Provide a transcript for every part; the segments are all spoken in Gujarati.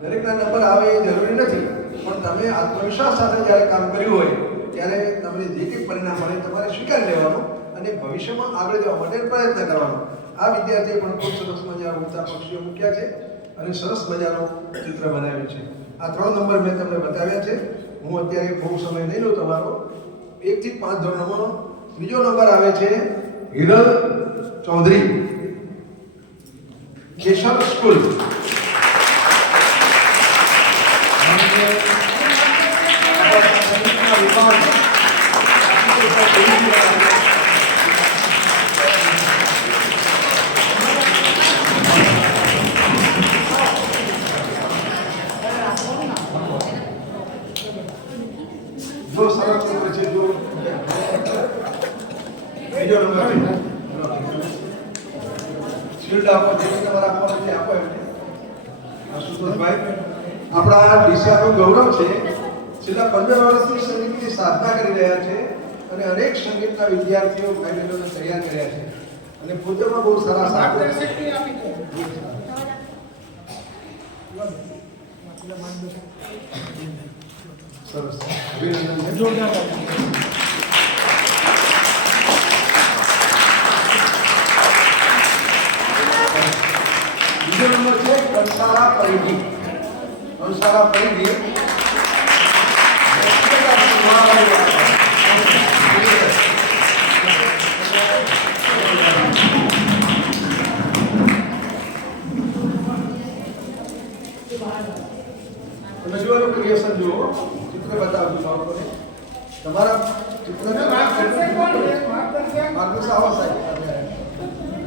દરેકના નંબર આવે એ જરૂરી નથી, પણ તમે આત્મવિશ્વાસ સાથે જ્યારે કામ કર્યું હોય, ત્યારે તમને જે કંઈ પરિણામ મળે તમારે સ્વીકારી લેવાનું અને ભવિષ્યમાં આગળ જવા માટે પ્રયત્ન કરવાનો. આ વિદ્યાર્થીએ પણ ખૂબ સરસ મજાના ઉડતા પક્ષીઓ મૂક્યા છે અને સરસ મજાનું ચિત્ર બનાવ્યું છે. આ ત્રણ નંબર મેં તમને બતાવ્યા છે. હું અત્યારે બહુ સમય નહીં લઉં તમારો. એકથી પાંચ ધોરણમાં બીજો નંબર આવે છે હિરલ ચૌધરી. કેશવ સ્કૂલ જો સરસ ચિત્ર છે જો બીજો નંબર છે શિલ્ડ આપો જે નંબર આપવાનો છે આપો એમને. આશુતોષભાઈ આપણા ડીસાનું ગૌરવ છે છેલ્લા પંદર વર્ષથી સંગીતની સાધના કરી રહ્યા છે અને અનેક સંગીતના વિદ્યાર્થીઓ ભાઈ બહેનોને તૈયાર કર્યા છે. અને પોતામાં બહુ સારા સાધના સરસ. અભિનંદન છે. બીજો નંબર છે કંસારા પરિધિ કંસારા પરિધિ તમે જુઓ એનું ક્રિએશન જુઓ ચિત્ર બતાવજો બાળકોને તમારા ચિત્ર માર્ગદર્શક આવો સાહેબ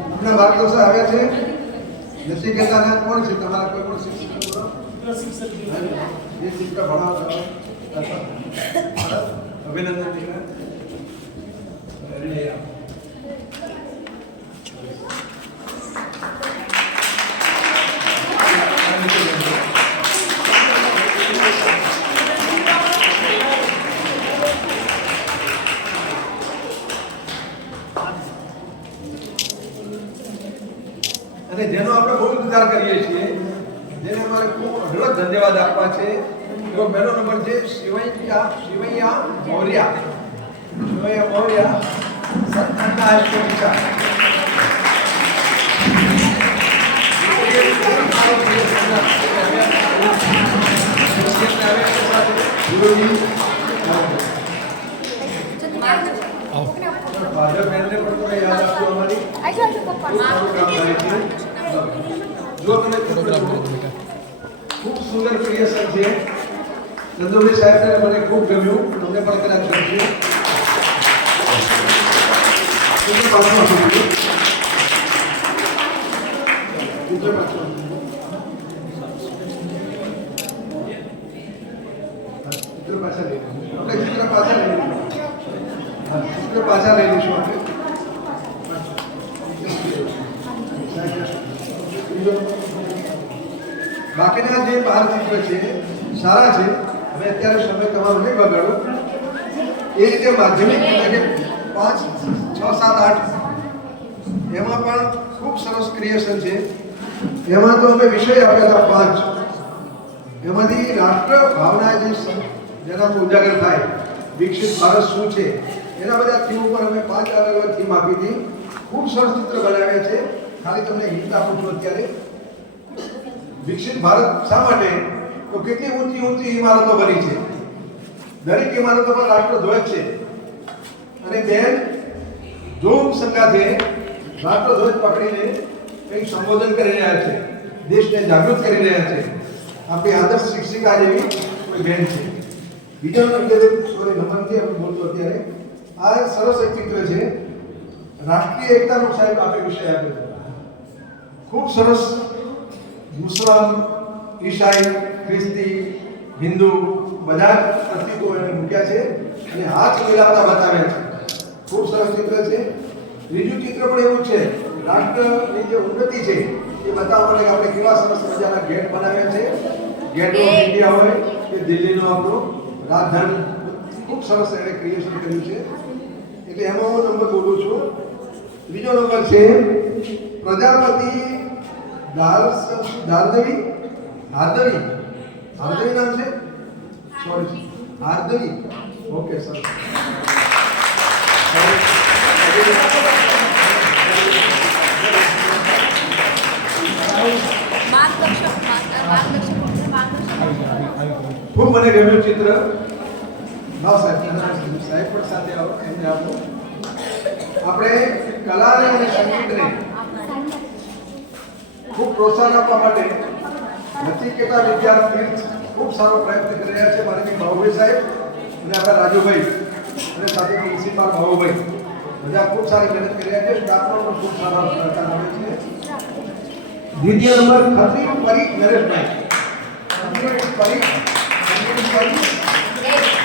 આપણા માર્ગદર્શક આવ્યા છે નચિકેતાના કોણ છે? તમારા કોઈ પણ શિક્ષક એ શિક્ષક ભણાવો અભિનંદન આપણે કરીએ છીએ, જેને અમારે ખૂબ અઢળક ધન્યવાદ આપવા છે. એવો પહેલો નંબર છે, શિવૈયા શિવૈયા મૌર્યા. શિવૈયા મૌર્યા સત્તાના હાઈસ્કૂલ ભાજપ બેનને પણ તમે યાદ આપજો અમારી જો તમે ચિત્ર જુઓ, ખૂબ સુંદર ક્રિએશન છે ચંદ્રભાઈ સાહેબને મને ખૂબ ગમ્યું તમને પણ કદાચ ગમશે ચિત્ર પાછળ મૂકજો. ચિત્ર પાછળ મૂકજો. હા, ચિત્ર પાછળ લઈ લો. આપણે ચિત્ર પાછળ લઈ લઈશું. હા, ચિત્ર પાછળ લઈ લઈશું આપણે બાકીના જે બાર ચિત્ર છે, સારા છે હવે અત્યારે સમય તમારો નહીં બગાડો. એ રીતે માધ્યમિક એટલે પાંચ, છ, સાત, આઠ, એમાં પણ ખૂબ સરસ ક્રિએશન છે. એમાં તો અમે વિષય આપેલા પાંચ. એમાંથી રાષ્ટ્ર ભાવના જે સં- જેના ઉજાગર થાય, વિકસિત ભારત શું છે, એના બધા થીમ ઉપર અમે પાંચ અલગ અલગ થીમ આપી હતી. ખૂબ સરસ ચિત્ર બનાવ્યા છે. ખાલી તમને હિંટ આપું છું અત્યારે. વિકસિત ભારત શા માટે? તો કેટલી ઊંચી ઊંચી ઇમારતો બની છે? દરેક ઇમારતો પર રાષ્ટ્રધ્વજ છે. અને બેન જોમ સંગાથે રાષ્ટ્રધ્વજ પકડીને કંઈક સંબોધન કરી રહ્યા છે. દેશને જાગૃત કરી રહ્યા છે. આપણી આદર્શ શિક્ષિકા જેવી કોઈ બેન છે. બીજો નંબર સોરી નંબર નથી, આપણે બોલતો અત્યારે. આ એક સરસ એક ચિત્ર છે. રાષ્ટ્રીય એકતાનો સાહેબ આપે વિષય આપ્યો છે. ખૂબ સરસ મુસ્લિમ ઈસાઈ ખ્રિસ્તી હિન્દુ બધા જ અસ્તિત્વ એને મૂક્યા છે અને હાથ મિલાવતા બતાવ્યા છે. ખૂબ સરસ ચિત્ર છે. ત્રીજું ચિત્ર પણ એવું છે. રાષ્ટ્રની જે ઉન્નતિ છે એ બતાવવા માટે આપણે કેવા સરસ મજાના ગેટ બનાવ્યા છે. ગેટ ઓફ ઇન્ડિયા હોય કે દિલ્હીનો આપણો રાજધાન. ખૂબ સરસ એને ક્રિએશન કર્યું છે. એટલે એમાં હું નંબર બોલું છું. ત્રીજો નંબર છે પ્રજાપતિ દાલ દાલદેવી હાર્દવી આર્દવી નામ છે? સોરી હાર્દવી ઓકે સર ખૂબ મને ગમ્યું ચિત્ર. ના સાહેબ સાહેબ પણ સાથે આવો એમને આપો. આપણે કલા અને સંગીતને ખૂબ પ્રોત્સાહન આપવા માટે નચિકેતા વિદ્યાર્થી ખૂબ સારો પ્રયત્ન કરી રહ્યા છે માનનીય ભાઉભાઈ સાહેબ અને આપણા રાજુભાઈ અને સાથે પ્રિન્સિપાલ ભાઉભાઈ. બધા ખૂબ સારી મહેનત કરી રહ્યા છે સ્ટાફનો પણ ખૂબ સારો સહકાર મળે છે. દ્વિતીય નંબર, ખત્રી પરી નરેશભાઈ ખત્રી પરી ખત્રી પરી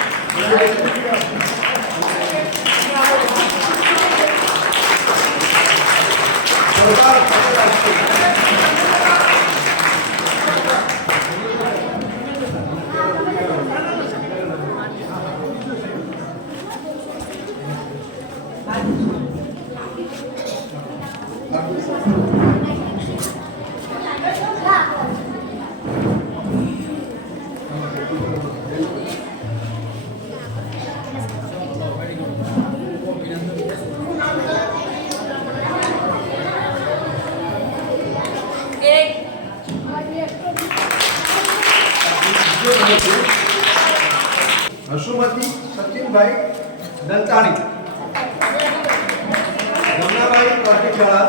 સરદાર પટેલ હાઈસ્કૂલ. એક હસુમતી સચિનભાઈ દંતાણી રમનાભાઈ પાટીશાળા.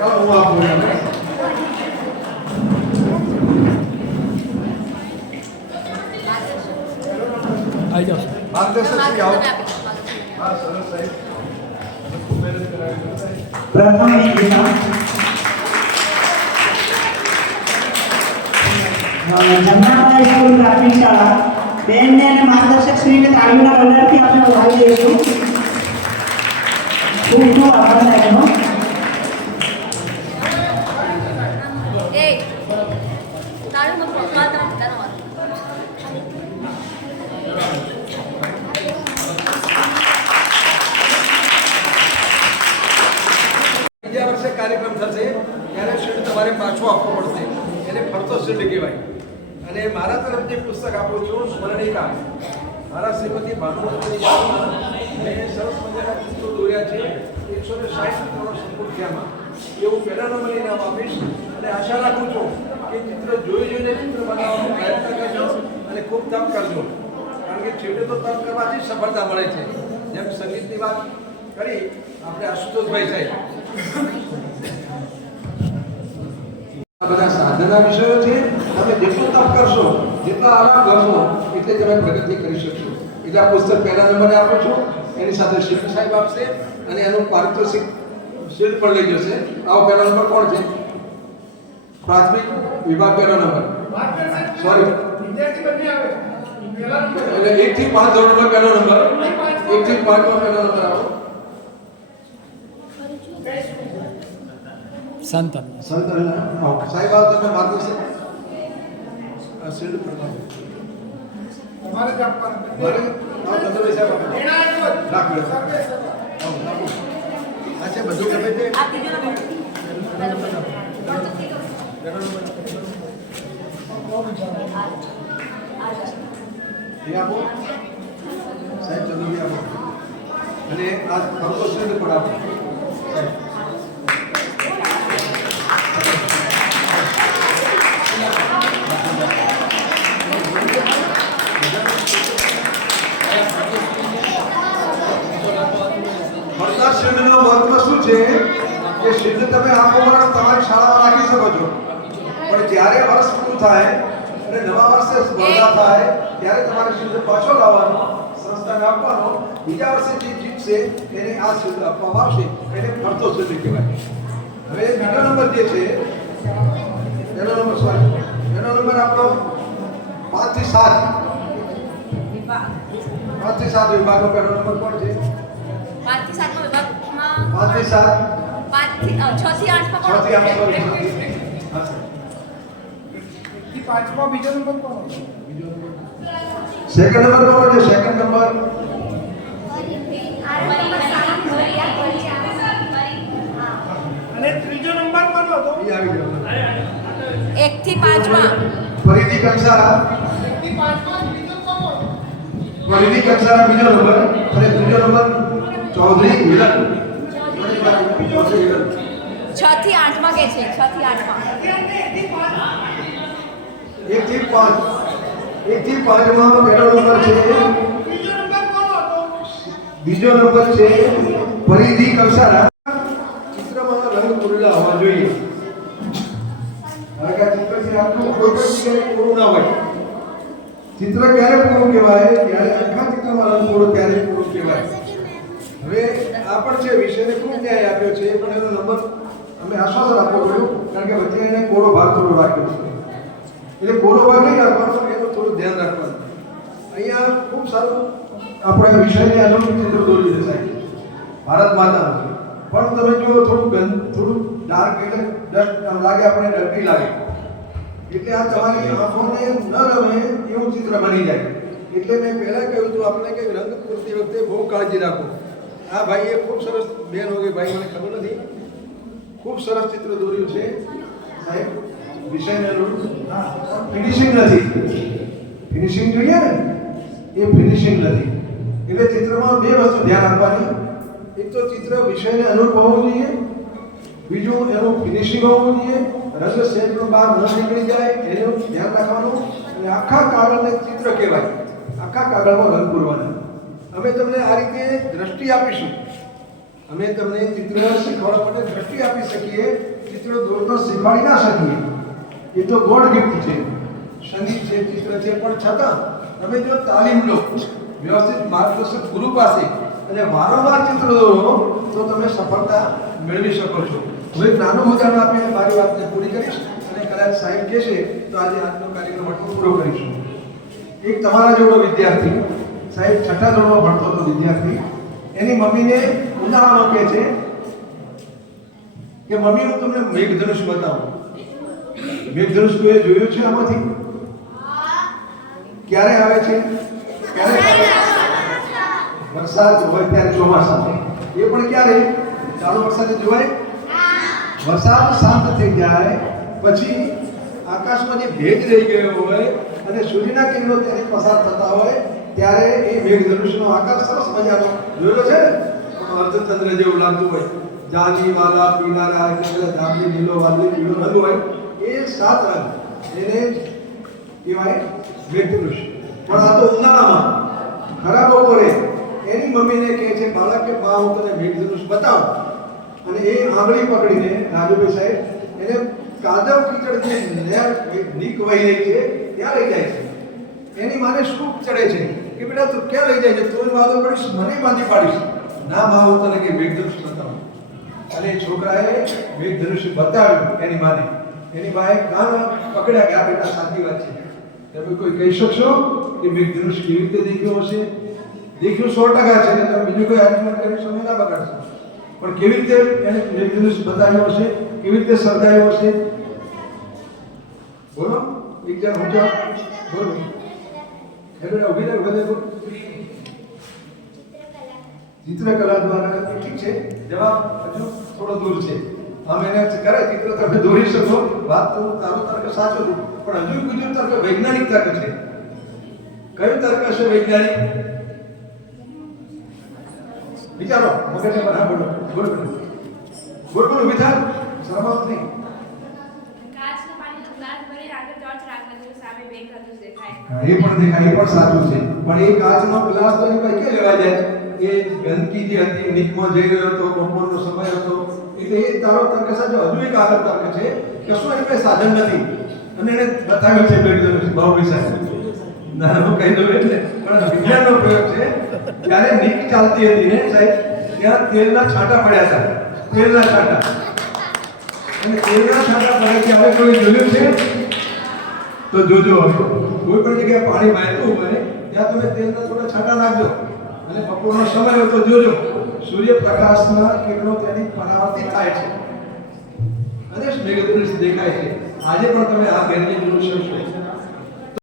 હું આપું છું. જમનાબાઈ સ્કૂલ પ્રાથમિક અને માર્ગદર્શક શ્રીને તાળીઓના વડારથી આપણે કાર્યક્રમ થશે, ત્યારે શિલ્ડ તમારે પાછો આપવો પડશે. એને ફરતો શિલ્ડ કહેવાય. અને મારા તરફ જે પુસ્તક આપું છું, સ્મરણિકા. મારા શ્રીમતી ભાનુમતીની મેં સરસ મજાના પુસ્તકો દોર્યા છે, એકસો ને સાઠ ચિત્રોનો સંપૂર્ણમાં એવું પહેલા નંબર ઇનામ આપીશ અને આશા રાખું છું કે ચિત્ર જોઈ જોઈને ચિત્ર બનાવવાનો પ્રયત્ન કરજો અને ખૂબ તપ કરજો. કારણ કે છેવટે તો તપ કરવાથી સફળતા મળે છે. જેમ સંગીતની વાત કરી, આપણે આશુતોષભાઈ આ બધા સાધના વિષયો છે. તમે જેટલું તપ કરશો, જેટલા આરામ કરશો, એટલે તમે પ્રગતિ કરી શકશો. એટલે આ પુસ્તક પહેલા નંબરે આપું છું. એની સાથે શિલ્પ સાહેબ આપશે અને એનું પારિતોષિક શિલ્પ પણ લઈ જશે. આવો પહેલા નંબર કોણ છે? પ્રાથમિક વિભાગ પહેલો નંબર. સોરી એટલે એક થી પાંચ ધોરણમાં પહેલો નંબર. એક થી પાંચનો પહેલો નંબર આવો. સંતન. સંત આવો સાહેબ આવો તમે માર્ગદર્શન આ શિલ્પ પ્રમાણે તમારે જ આપવાનું. મારે? ચંદ્રભાઈ સાહેબ. રાખ બધું ગમે તે આ આપો. સાહેબ ચંદ્રભાઈ આપો. અને આ ફરતો શિલ્ડ પણ આપો. જ્યારે વર્ષ પૂરું થાય અને નવા વર્ષે સ્પર્ધા થાય ત્યારે તમારે શિલ્ડ પાછો લાવવાનો સંસ્થાને આપવાનો બીજા વર્ષે જે જીતશે એને આ શિલ્ડ આપવામાં આવશે. એને ફરતો શિલ્ડ કહેવાય. હવે બીજો નંબર જે છે એનો નંબર સોરી એનો નંબર આપણો પાંચથી સાત. પાંચથી સાત વિભાગનો પહેલો નંબર કોણ છે? પાંચથી સાતમા વિભાગમાં પાંચથી સાત. પાંચથી છ થી આઠ sorry, છ થી-. એકથી પાંચમાં બીજો નંબર કોનો સેકન્ડ નંબર કોનો છે સેકન્ડ નંબર અને ત્રીજો નંબર કોનો હતો? એ આવી ગયો. એક થી પાંચમાં ફરીથી કંસારા. ફરીથી કંસારા બીજો નંબર. અને ત્રીજો નંબર. ચૌધરી વિલનથી આઠમાં કે છે? છ થી આઠમાં એક પાંચ. એક થી પહેલો નંબર છે. બીજો નંબર છે પરિધિ કક્ષાના ચિત્રમાં રંગ પૂરેલા હોવા જોઈએ. કારણ કે ચિત્ર છે આટલું કોઈ પણ પૂરું ના હોય. ચિત્ર ક્યારે પૂરું કહેવાય? ત્યારે આખા ચિત્રમાં રંગ પૂરો ત્યારે પૂરું કહેવાય. હવે આ પણ છે, વિષયને ખૂબ ન્યાય આપ્યો છે, પણ એનો નંબર અમે આશ્વાસન આપવો પડ્યું, કારણ કે વચ્ચે એને કોરો ભાગ થોડો રાખ્યો છે. એટલે કોરો ભાગ નહીં રાખવાનો એનું થોડું ધ્યાન રાખવાનું. અહીંયા ખૂબ સારું આપણા વિષયને અનુરૂપ ચિત્ર દોરી છે ભારત માતાનું પણ તમે જો થોડું ગંદ થોડું ડાર્ક એટલે ડસ્ટ લાગે આપણે ડર્ટી લાગે. એટલે આ તમારી આંખોને ન રમે એવું ચિત્ર બની જાય. એટલે મેં પહેલાં કહ્યું હતું આપણે કે રંગ પૂરતી વખતે બહુ કાળજી રાખો. આ ભાઈએ ખૂબ સરસ બેન હોય ભાઈ, મને ખબર નથી. ખૂબ સરસ ચિત્ર દોર્યું છે. સાહેબ વિષયને ફિનિશિંગ નથી. ફિનિશિંગ જોઈએ ને, એ ફિનિશિંગ નથી. એટલે ચિત્રમાં બે વસ્તુ ધ્યાન આપવાની. એક તો ચિત્ર વિષયને અનુરૂપ હોવું જોઈએ, બીજું એનું ફિનિશિંગ હોવું જોઈએ. રંગ શેડનો બહાર ન નીકળી જાય, એનું ધ્યાન રાખવાનું. અને આખા કાગળને ચિત્ર કહેવાય. આખા કાગળમાં રંગ પૂરવાના. અમે તમને આ રીતે દ્રષ્ટિ આપીશું. અમે તમને ચિત્ર શીખવાડવા માટે દ્રષ્ટિ આપી શકીએ, ચિત્ર દોરતા શીખવાડી ના શકીએ. એ તો ગોડ ગિફ્ટ છે. સંગીત છે, ચિત્ર છે, પણ છતાં તમે જો તાલીમ લો, વ્યવસ્થિત માર્ગદર્શક ગુરુ પાસે અને વારંવાર ચિત્ર દોરો, તો તમે સફળતા મેળવી શકો છો. હું એક નાનું ઉદાહરણ આપીને મારી વાતને પૂરી કરીશ અને કદાચ સાહેબ કહેશે તો આજે આજનો કાર્યક્રમ આટલો પૂરો કરીશું. એક તમારા જેવડો વિદ્યાર્થી, સાહેબ છઠ્ઠા ધોરણમાં ભણતો હતો વિદ્યાર્થી, એની મમ્મીને ઉનાળામાં કહે છે કે, મમ્મી, હું તમને મેઘધનુષ બતાવું. મેઘધનુષ કોઈ જોયું છે આમાંથી? ક્યારે આવે છે? ક્યારે વરસાદ હોય ત્યારે ચોમાસા. એ પણ ક્યારે? ચાલુ વરસાદે જોવાય. વરસાદ શાંત થઈ જાય, પછી આકાશમાં જે ભેજ રહી ગયો હોય અને સૂર્યના કિરણો ત્યારે પસાર થતા હોય, ત્યારે એ મેઘધનુષનો આકાર સરસ મજાનો. જોયો છે અર્ધચંદ્ર જેવું લાગતું હોય. જાની વાલા, પીળા એટલે જાંબલી લીલો વાલી પીળો રંગ હોય. એ સાત રંગ. એને કહેવાય વેપુરુષ પણ આ તો ઉનાળામાં. ખરા બપોરે એની મમ્મીને કહે છે, બાળક કે બા, હું તને વેપુરુષ બતાવો. અને એ આંગળી પકડીને રાજુભાઈ સાહેબ એને કાદવ કીચડ જે નહેર નીક વહી રહી છે, ત્યાં લઈ જાય છે. એની માને શું ચડે છે કે, બેટા, તું ક્યાં લઈ જાય છે? તું વાદો પડીશ, મને બાંધી પાડીશ. ના, બા, હું તને કે વેપુરુષ બતાવો. અને છોકરાએ વેપુરુષ બતાવ્યું એની માને. એની બા ના ના પકડ્યા કે આ બેટા સાચી વાત છે. તમે કોઈ કહી શકશો કે મેઘધનુષ કેવી રીતે દેખ્યો હશે? દેખ્યું સો ટકા છે ને તમે બીજું કોઈ આર્ગ્યુમેન્ટ કરી સમય ના બગાડશો. પણ કેવી રીતે એને મેઘધનુષ બતાવ્યો હશે? કેવી રીતે સર્જાયો હશે? બોલો, એક જણ હું બોલો. બેટા ઊભી રહે, ઊભી. ચિત્રકલા દ્વારા ઠીક છે? જવાબ હજુ થોડો દૂર છે. આમ એને કરે ચિત્ર તરફે દોરી શકો. વાત તો તારો તર્ક સાચો છે પણ હજુ બીજું તર્ક વૈજ્ઞાનિક તર્ક છે. કયું તર્ક છે વૈજ્ઞાનિક? વિચારો મગજને પર હા બોલો. બોલો બોલો. બોલો બોલો વિચાર શરમાવત નહીં. એ પણ દેખાય એ પણ સાચું છે. પણ એ કાચનો ગ્લાસ તો એની પાસે લેવા જાય? એ ગંદકી જે હતી નીકમાં જઈ રહ્યો હતો બપોરનો સમય હતો એટલે એ તારો તર્ક સાચો હજુ એક આગળ તર્ક છે કે શું પાસે સાધન નથી? અને એને બતાવ્યું છે બેટી બહુ સાહેબ ના હું કહી દઉં એટલે. પણ વિજ્ઞાનનો પ્રયોગ છે ત્યારે નીક ચાલતી હતી ને સાહેબ, ત્યાં તેલના છાંટા પડ્યા હતા. તેલના છાંટા. અને તેલના છાંટા પડ્યા ત્યારે કોઈ જોયું છે? તો જોજો કોઈ પણ જગ્યાએ પાણી વહેતું હોય, ત્યાં તમે તેલના થોડા છાંટા નાખજો. અને બપોરનો સમય હોય તો જોજો. સૂર્યપ્રકાશના કિરણો તેની પરાવર્તિત થાય છે. અને મેઘધનુષ દેખાય છે. આજે પણ તમે આ ઘરની જોઈ શકશો.